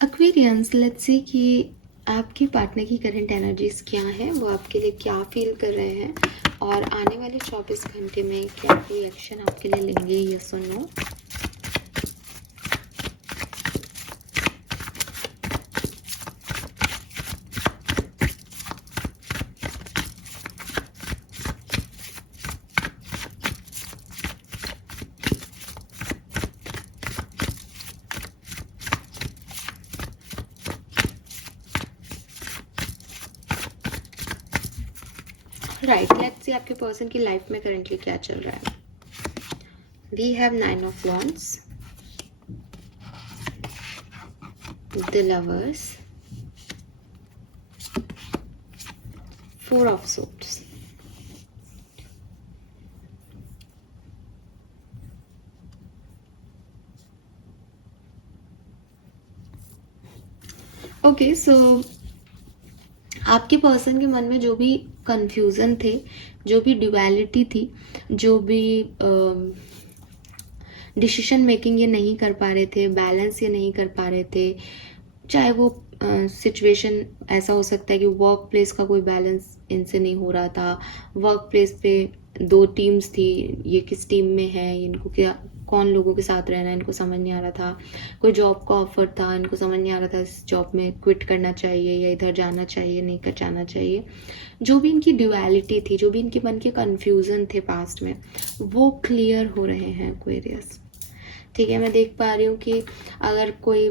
Aquarians, let's see कि आपकी partner की करंट एनर्जीज क्या है, वो आपके लिए क्या फील कर रहे हैं और आने वाले 24 घंटे में क्या कोई एक्शन आपके लिए लेंगे, यस और नो। राइट, लेट्स सी आपके पर्सन की लाइफ में करंटली क्या चल रहा है। We have 9 of wands, the lovers, 4 of swords, okay. So आपके पर्सन के मन में जो भी कंफ्यूजन थे, जो भी ड्युअलिटी थी, जो भी डिसीजन मेकिंग ये नहीं कर पा रहे थे, बैलेंस ये नहीं कर पा रहे थे, चाहे वो सिचुएशन ऐसा हो सकता है कि वर्क प्लेस का कोई बैलेंस इनसे नहीं हो रहा था, वर्क प्लेस पे 2 टीम्स थी, ये किस टीम में है, इनको क्या कौन लोगों के साथ रहना है इनको समझ नहीं आ रहा था, कोई जॉब का ऑफर था, इनको समझ नहीं आ रहा था इस जॉब में क्विट करना चाहिए या इधर जाना चाहिए, नहीं कर जाना चाहिए। जो भी इनकी ड्युअलिटी थी, जो भी इनके मन के कन्फ्यूज़न थे पास्ट में, वो क्लियर हो रहे हैं एक्वेरियस। ठीक है, मैं देख पा रही हूँ कि अगर कोई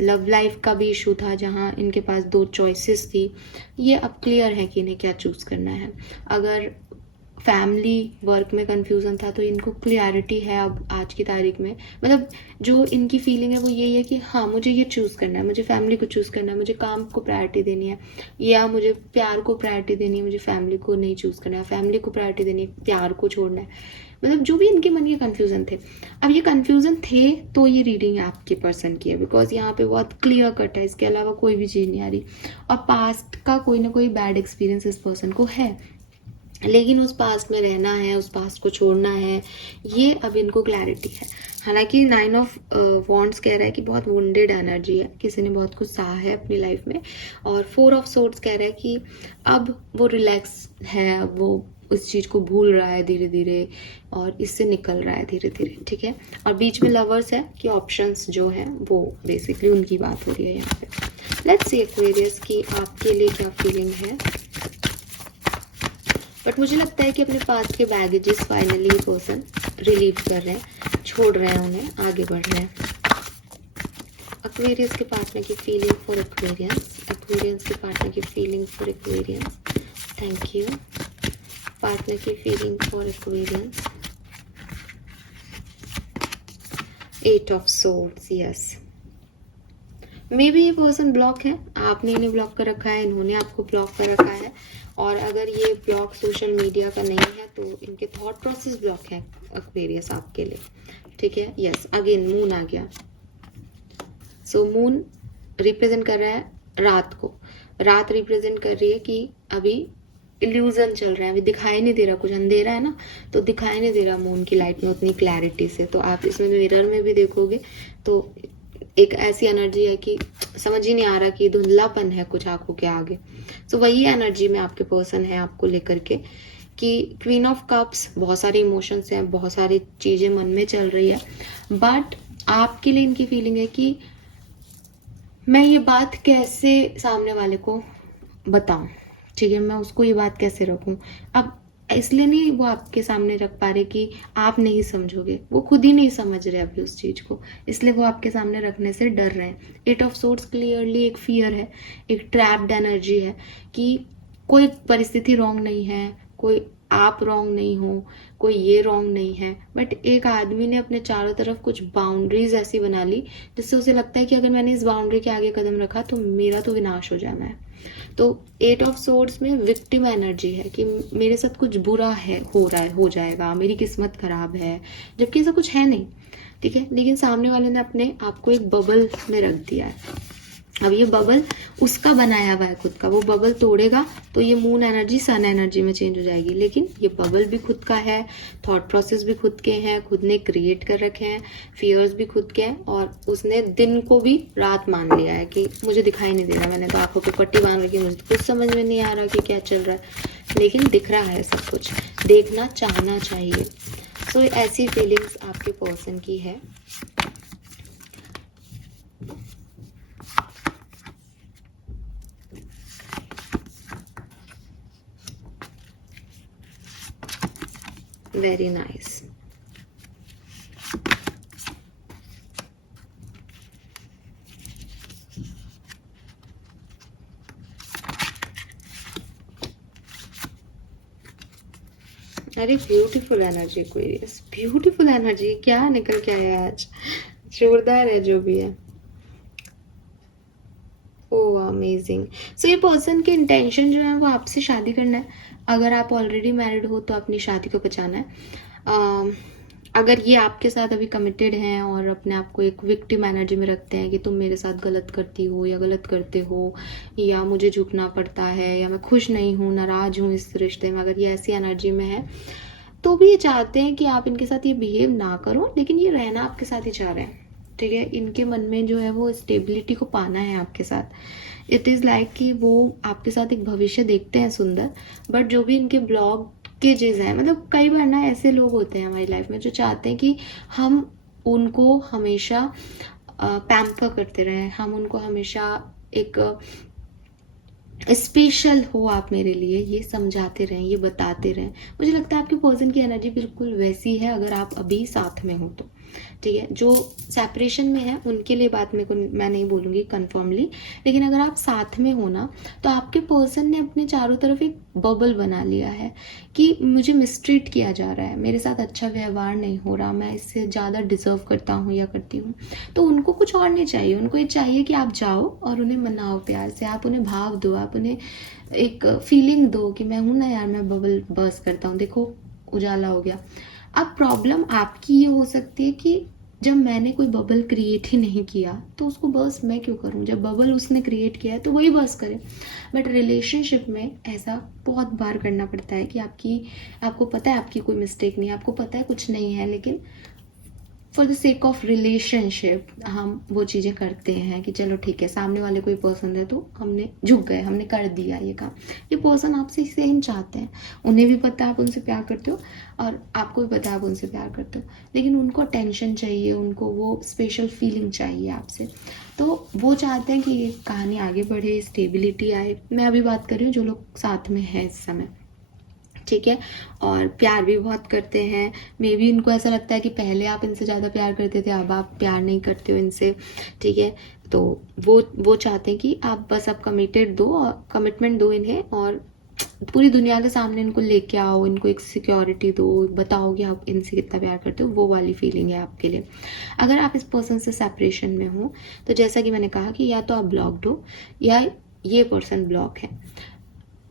लव लाइफ का भी इशू था जहाँ इनके पास 2 चॉइसेस थी, ये अब क्लियर है कि इन्हें क्या चूज़ करना है। अगर फैमिली वर्क में कंफ्यूजन था तो इनको क्लियरिटी है अब आज की तारीख में, मतलब जो इनकी फीलिंग है वो यही है कि हाँ मुझे ये चूज़ करना है, मुझे फैमिली को चूज़ करना है, मुझे काम को प्रायोरिटी देनी है, या मुझे प्यार को प्रायोरिटी देनी है, मुझे फैमिली को नहीं चूज़ करना है, फैमिली को प्रायोरिटी देनी है, प्यार को छोड़ना है। मतलब जो भी इनके मन के कन्फ्यूज़न थे, अब ये कन्फ्यूज़न थे तो ये रीडिंग आपके पर्सन की है, बिकॉज यहाँ पे बहुत क्लियर कट है, इसके अलावा कोई भी चीज़ नहीं आ रही। और पास्ट का कोई ना कोई बैड एक्सपीरियंस इस पर्सन को है, लेकिन उस पास्ट में रहना है, उस पास्ट को छोड़ना है, ये अब इनको क्लैरिटी है। हालांकि 9 ऑफ वॉन्ड्स कह रहा है कि बहुत वुंडेड एनर्जी है, किसी ने बहुत कुछ सहा है अपनी लाइफ में, और 4 ऑफ सोर्ड्स कह रहा है कि अब वो रिलैक्स है, अब वो उस चीज़ को भूल रहा है धीरे धीरे और इससे निकल रहा है धीरे धीरे। ठीक है, और बीच में लवर्स है कि ऑप्शंस जो है वो बेसिकली उनकी बात हो रही है यहाँ पे। लेट्स सी एक्वेरियस की आपके लिए क्या फीलिंग है। बट मुझे लगता है कि अपने पास्ट के बैगेजेस फाइनली पर्सन रिलीव कर रहे हैं, छोड़ रहे हैं उन्हें, आगे बढ़ रहे हैं। एक्वेरियस के पार्टनर की फीलिंग फॉर एक्वेरियंस, एक्वेरियंस के पार्टनर की feeling for Aquarians, thank you. Partner की feeling for Aquarians, 8 of swords, yes. Maybe ये पर्सन ब्लॉक है, आपने इन्हें ब्लॉक कर रखा है, इन्होंने आपको ब्लॉक कर रखा है, और अगर ये ब्लॉक सोशल मीडिया का नहीं है तो इनके थॉट प्रोसेस ब्लॉक है एक्वेरियस आपके लिए। ठीक है, यस, अगेन मून आ गया। सो मून रिप्रेजेंट कर रहा है रात को, रात रिप्रेजेंट कर रही है कि अभी इल्यूजन चल रहा है, अभी दिखाई नहीं दे रहा, कुछ अंधेरा है ना, तो दिखाई नहीं दे रहा मून की लाइट में उतनी क्लैरिटी से। तो आप इसमें मिरर में भी देखोगे तो एक ऐसी एनर्जी है कि समझ ही नहीं आ रहा कि धुंधलापन है कुछ आंखों के आगे। सो वही एनर्जी में आपके पर्सन है आपको लेकर के कि क्वीन ऑफ कप्स, बहुत सारे इमोशंस हैं, बहुत सारी चीजें मन में चल रही है, बट आपके लिए इनकी फीलिंग है कि मैं ये बात कैसे सामने वाले को बताऊं। ठीक है, मैं उसको ये बात कैसे रखूं। अब इसलिए नहीं वो आपके सामने रख पा रहे कि आप नहीं समझोगे, वो खुद ही नहीं समझ रहे अभी उस चीज को, इसलिए वो आपके सामने रखने से डर रहे हैं। 8 ऑफ सोर्ड्स क्लियरली एक फियर है, एक ट्रैप्ड एनर्जी है कि कोई परिस्थिति रॉन्ग नहीं है, कोई आप रॉन्ग नहीं हो, कोई ये रॉन्ग नहीं है, बट एक आदमी ने अपने चारों तरफ कुछ बाउंड्रीज ऐसी बना ली जिससे उसे लगता है कि अगर मैंने इस बाउंड्री के आगे कदम रखा तो मेरा तो विनाश हो जाना है। तो 8 ऑफ सोर्ड्स में विक्टिम एनर्जी है कि मेरे साथ कुछ बुरा है, हो रहा है, हो जाएगा, मेरी किस्मत खराब है, जबकि ऐसा कुछ है नहीं। ठीक है, लेकिन सामने वाले ने अपने आप को एक बबल में रख दिया है। अब ये बबल उसका बनाया हुआ है खुद का, वो बबल तोड़ेगा तो ये मून एनर्जी सन एनर्जी में चेंज हो जाएगी, लेकिन ये बबल भी खुद का है, थॉट प्रोसेस भी खुद के हैं, खुद ने क्रिएट कर रखे हैं, फियर्स भी खुद के हैं, और उसने दिन को भी रात मान लिया है कि मुझे दिखाई नहीं दे रहा, मैंने तो आंखों पे पट्टी बांध रखी, मुझे तो कुछ समझ में नहीं आ रहा कि क्या चल रहा है, लेकिन दिख रहा है सब कुछ, देखना चाहना चाहिए। सो ऐसी फीलिंग्स आपके पर्सन की है। Very nice. अरे beautiful energy Aquarius, beautiful energy, क्या निकल के आया आज, जोरदार है जो भी है। ओह अमेजिंग। सो ये पर्सन के इंटेंशन जो है वो आपसे शादी करना है। अगर आप ऑलरेडी मैरिड हो तो अपनी शादी को बचाना है। अगर ये आपके साथ अभी कमिटेड हैं और अपने आप को एक विक्टिम एनर्जी में रखते हैं कि तुम मेरे साथ गलत करती हो या गलत करते हो या मुझे झुकना पड़ता है या मैं खुश नहीं हूँ, नाराज हूँ इस रिश्ते में, अगर ये ऐसी एनर्जी में है तो भी ये चाहते हैं कि आप इनके साथ ये बिहेव ना करो, लेकिन ये रहना आपके साथ ही चाह रहे हैं। ठीक है, इनके मन में जो है वो स्टेबिलिटी को पाना है आपके साथ। इट इज़ लाइक कि वो आपके साथ एक भविष्य देखते हैं सुंदर, बट जो भी इनके ब्लॉकेजेस हैं, मतलब कई बार ना ऐसे लोग होते हैं हमारी लाइफ में जो चाहते हैं कि हम उनको हमेशा पैम्पर करते रहें, हम उनको हमेशा एक स्पेशल हो आप मेरे लिए, ये समझाते रहें, ये बताते रहें। मुझे लगता है आपके पर्सन की एनर्जी बिल्कुल वैसी है अगर आप अभी साथ में हो तो। ठीक है, जो सेपरेशन में है उनके लिए बात मेरे को मैं नहीं बोलूँगी कन्फर्मली, लेकिन अगर आप साथ में हो ना तो आपके पर्सन ने अपने चारों तरफ एक बबल बना लिया है कि मुझे मिसट्रीट किया जा रहा है, मेरे साथ अच्छा व्यवहार नहीं हो रहा, मैं इससे ज़्यादा डिजर्व करता हूँ या करती हूँ। तो उनको कुछ और नहीं चाहिए, उनको ये चाहिए कि आप जाओ और उन्हें मनाओ प्यार से, आप उन्हें भाव दो, आप उन्हें एक फीलिंग दो कि मैं हूँ ना यार, मैं बबल बर्स्ट करता हूँ, देखो उजाला हो गया। अब प्रॉब्लम आपकी ये हो सकती है कि जब मैंने कोई बबल क्रिएट ही नहीं किया तो उसको बर्स्ट मैं क्यों करूं, जब बबल उसने क्रिएट किया है तो वही बर्स्ट करे। बट रिलेशनशिप में ऐसा बहुत बार करना पड़ता है कि आपको पता है आपकी कोई मिस्टेक नहीं है, आपको पता है कुछ नहीं है, लेकिन for the sake of relationship हम वो चीज़ें करते हैं कि चलो ठीक है, सामने वाले को ही पसंद है तो हमने झुक गए, हमने कर दिया ये काम। ये पर्सन आपसे सेम चाहते हैं, उन्हें भी पता है आप उनसे प्यार करते हो और आपको भी पता है आप उनसे प्यार करते हो, लेकिन उनको अटेंशन चाहिए, उनको वो स्पेशल फीलिंग चाहिए आपसे। तो वो चाहते हैं कि ये कहानी आगे बढ़े, स्टेबिलिटी आए। मैं अभी बात कर रही हूँ जो लोग साथ में हैं इस समय, ठीक है, और प्यार भी बहुत करते हैं। मे बी उनको ऐसा लगता है कि पहले आप इनसे ज़्यादा प्यार करते थे, अब आप प्यार नहीं करते हो इनसे। ठीक है, तो वो चाहते हैं कि आप बस आप कमिटेड दो और कमिटमेंट दो इन्हें, और पूरी दुनिया के सामने इनको लेके आओ, इनको एक सिक्योरिटी दो, बताओ कि आप इनसे कितना प्यार करते हो, वो वाली फीलिंग है आपके लिए। अगर आप इस पर्सन से सेपरेशन में हो तो जैसा कि मैंने कहा कि या तो आप ब्लॉक्ड हो या ये पर्सन ब्लॉक है।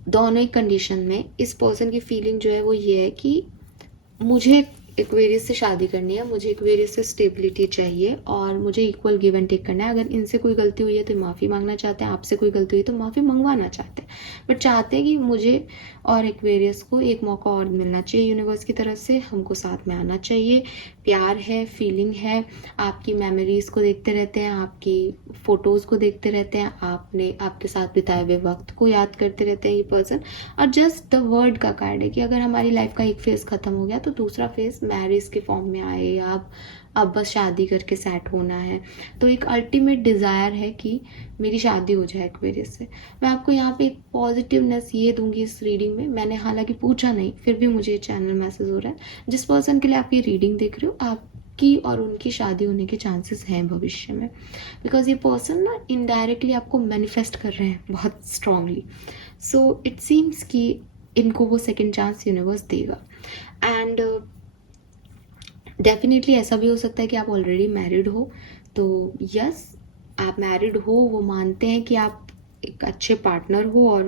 दोनों ही कंडीशन में इस पर्सन की फीलिंग जो है वो ये है कि मुझे एक्वेरियस से शादी करनी है, मुझे एक्वेरियस से स्टेबिलिटी चाहिए और मुझे इक्वल गिव एंड टेक करना है। अगर इनसे कोई गलती हुई है तो माफ़ी मांगना चाहते हैं, आपसे कोई गलती हुई है तो माफ़ी मंगवाना चाहते हैं, बट चाहते हैं कि मुझे और एक्वेरियस को एक मौका और मिलना चाहिए यूनिवर्स की तरफ से, हमको साथ में आना चाहिए। प्यार है, फीलिंग है, आपकी मेमोरीज़ को देखते रहते हैं, आपकी फ़ोटोज़ को देखते रहते हैं, आपके साथ बिताए हुए वक्त को याद करते रहते हैं ये पर्सन। और जस्ट द वर्ड का कार्ड है कि अगर हमारी लाइफ का एक फेज़ ख़त्म हो गया तो दूसरा फेज़ मैरिज के फॉर्म में आए, या अब बस शादी करके सेट होना है। तो एक अल्टीमेट डिज़ायर है कि मेरी शादी हो जाए एक्वेरियस से। मैं आपको यहाँ पे एक पॉजिटिवनेस ये दूंगी इस रीडिंग में, मैंने हालांकि पूछा नहीं फिर भी मुझे चैनल मैसेज हो रहा है, जिस पर्सन के लिए आप ये रीडिंग देख रहे हो आपकी और उनकी शादी होने के चांसेस हैं भविष्य में, बिकॉज ये पर्सन ना इनडायरेक्टली आपको मैनिफेस्ट कर रहे हैं बहुत स्ट्रांगली। सो इट सीम्स कि इनको वो सेकेंड चांस यूनिवर्स देगा। एंड डेफिनेटली ऐसा भी हो सकता है कि आप ऑलरेडी मैरिड हो, तो यस आप मैरिड हो, वो मानते हैं कि आप एक अच्छे पार्टनर हो और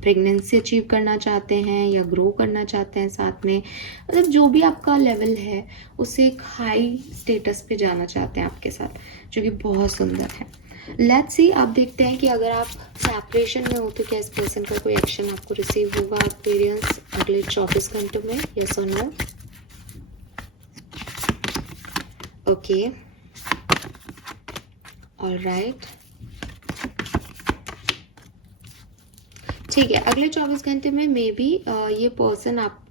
प्रेगनेंसी अचीव करना चाहते हैं या ग्रो करना चाहते हैं साथ में, मतलब जो भी आपका लेवल है उससे एक हाई स्टेटस पे जाना चाहते हैं आपके साथ, जो कि बहुत सुंदर है। लेट्स सी, आप देखते हैं कि अगर आप सेपरेशन में हो तो क्या इस पर्सन का कोई एक्शन आपको रिसीव होगा एक्सपीरियंस अगले 24 घंटों में, यस और नो। ओके, ऑलराइट, ठीक है। अगले 24 घंटे में मे बी ये पर्सन आपको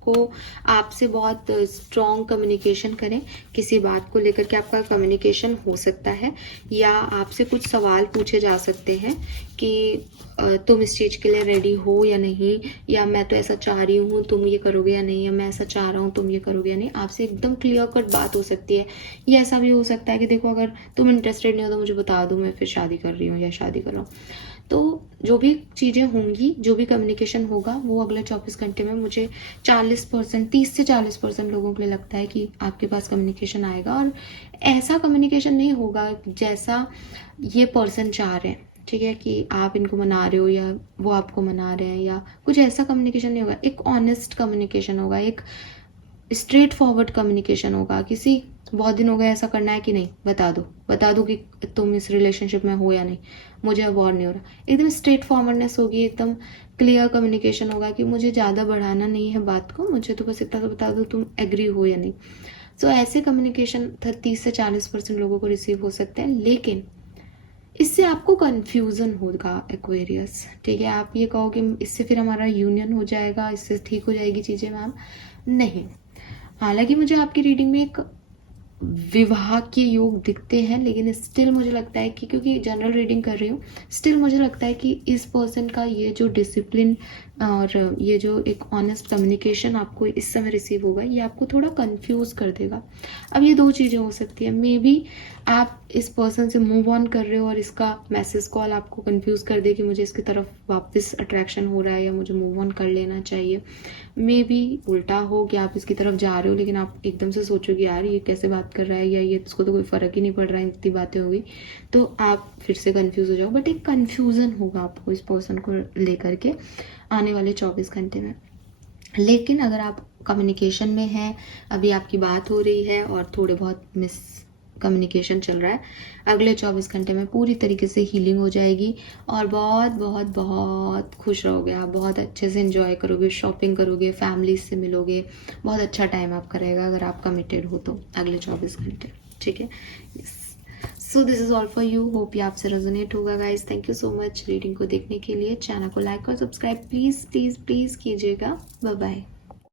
आपसे बहुत स्ट्रॉन्ग कम्युनिकेशन करें, किसी बात को लेकर के आपका कम्युनिकेशन हो सकता है, या आपसे कुछ सवाल पूछे जा सकते हैं कि तुम इस चीज़ के लिए रेडी हो या नहीं, या मैं तो ऐसा चाह रही हूँ तुम ये करोगे या नहीं, या मैं ऐसा चाह रहा हूँ तुम ये करोगे या नहीं। आपसे एकदम क्लियर कट बात हो सकती है। या ऐसा भी हो सकता है कि देखो अगर तुम इंटरेस्टेड नहीं हो तो मुझे बता दो, मैं फिर शादी कर रही हूँ या शादी कर रहा हूँ। तो जो भी चीज़ें होंगी, जो भी कम्युनिकेशन होगा, वो अगले 24 घंटे में मुझे 40%, 30 से 40% लोगों के लिए लगता है कि आपके पास कम्युनिकेशन आएगा। और ऐसा कम्युनिकेशन नहीं होगा जैसा ये पर्सन चाह रहे हैं, ठीक है, कि आप इनको मना रहे हो या वो आपको मना रहे हैं, या कुछ ऐसा कम्युनिकेशन नहीं होगा। एक ऑनेस्ट कम्युनिकेशन होगा, एक स्ट्रेट फॉरवर्ड कम्युनिकेशन होगा। किसी बहुत दिन हो गए, ऐसा करना है कि नहीं, बता दो कि तुम इस रिलेशनशिप में हो या नहीं, मुझे अब और नहीं हो रहा। एकदम स्ट्रेट फॉरवर्डनेस होगी, एकदम क्लियर कम्युनिकेशन होगा कि मुझे ज़्यादा बढ़ाना नहीं है बात को, मुझे तो बस इतना तो बता दो तुम एग्री हो या नहीं। सो ऐसे कम्युनिकेशन 30 से 40% लोगों को रिसीव हो सकते हैं। लेकिन इससे आपको कन्फ्यूज़न होगा एक्वेरियस, ठीक है। आप ये कहो कि इससे फिर हमारा यूनियन हो जाएगा, इससे ठीक हो जाएगी चीज़ें, मैम नहीं। हालांकि मुझे आपकी रीडिंग में एक विवाह के योग दिखते हैं, लेकिन स्टिल मुझे लगता है कि क्योंकि जनरल रीडिंग कर रही हूँ, स्टिल मुझे लगता है कि इस पर्सन का ये जो डिसिप्लिन और ये जो एक ऑनेस्ट कम्युनिकेशन आपको इस समय रिसीव होगा, ये आपको थोड़ा कंफ्यूज कर देगा। अब ये दो चीज़ें हो सकती है, मे बी आप इस पर्सन से मूव ऑन कर रहे हो और इसका मैसेज कॉल आपको कंफ्यूज कर दे कि मुझे इसकी तरफ वापस अट्रैक्शन हो रहा है या मुझे मूव ऑन कर लेना चाहिए। मे बी उल्टा हो कि आप इसकी तरफ जा रहे हो, लेकिन आप एकदम से सोचोगे यार ये कैसे बात कर रहा है, या ये इसको तो कोई फ़र्क ही नहीं पड़ रहा है, इतनी बातें होगी, तो आप फिर से कंफ्यूज हो जाओ। बट एक कन्फ्यूज़न होगा आपको इस पर्सन को लेकर के आने वाले 24 घंटे में। लेकिन अगर आप कम्युनिकेशन में हैं, अभी आपकी बात हो रही है और थोड़े बहुत मिस कम्युनिकेशन चल रहा है, अगले 24 घंटे में पूरी तरीके से हीलिंग हो जाएगी और बहुत बहुत बहुत खुश रहोगे आप, बहुत अच्छे से एंजॉय करोगे, शॉपिंग करोगे, फैमिली से मिलोगे, बहुत अच्छा टाइम आपका रहेगा अगर आप कमिटेड हो तो अगले 24 घंटे, ठीक है। So this is all for you, hope ये आपसे रेजोनेट होगा guys. Thank you so much reading को देखने के लिए। चैनल को लाइक और सब्सक्राइब प्लीज़ प्लीज़ प्लीज़ कीजिएगा। Bye bye.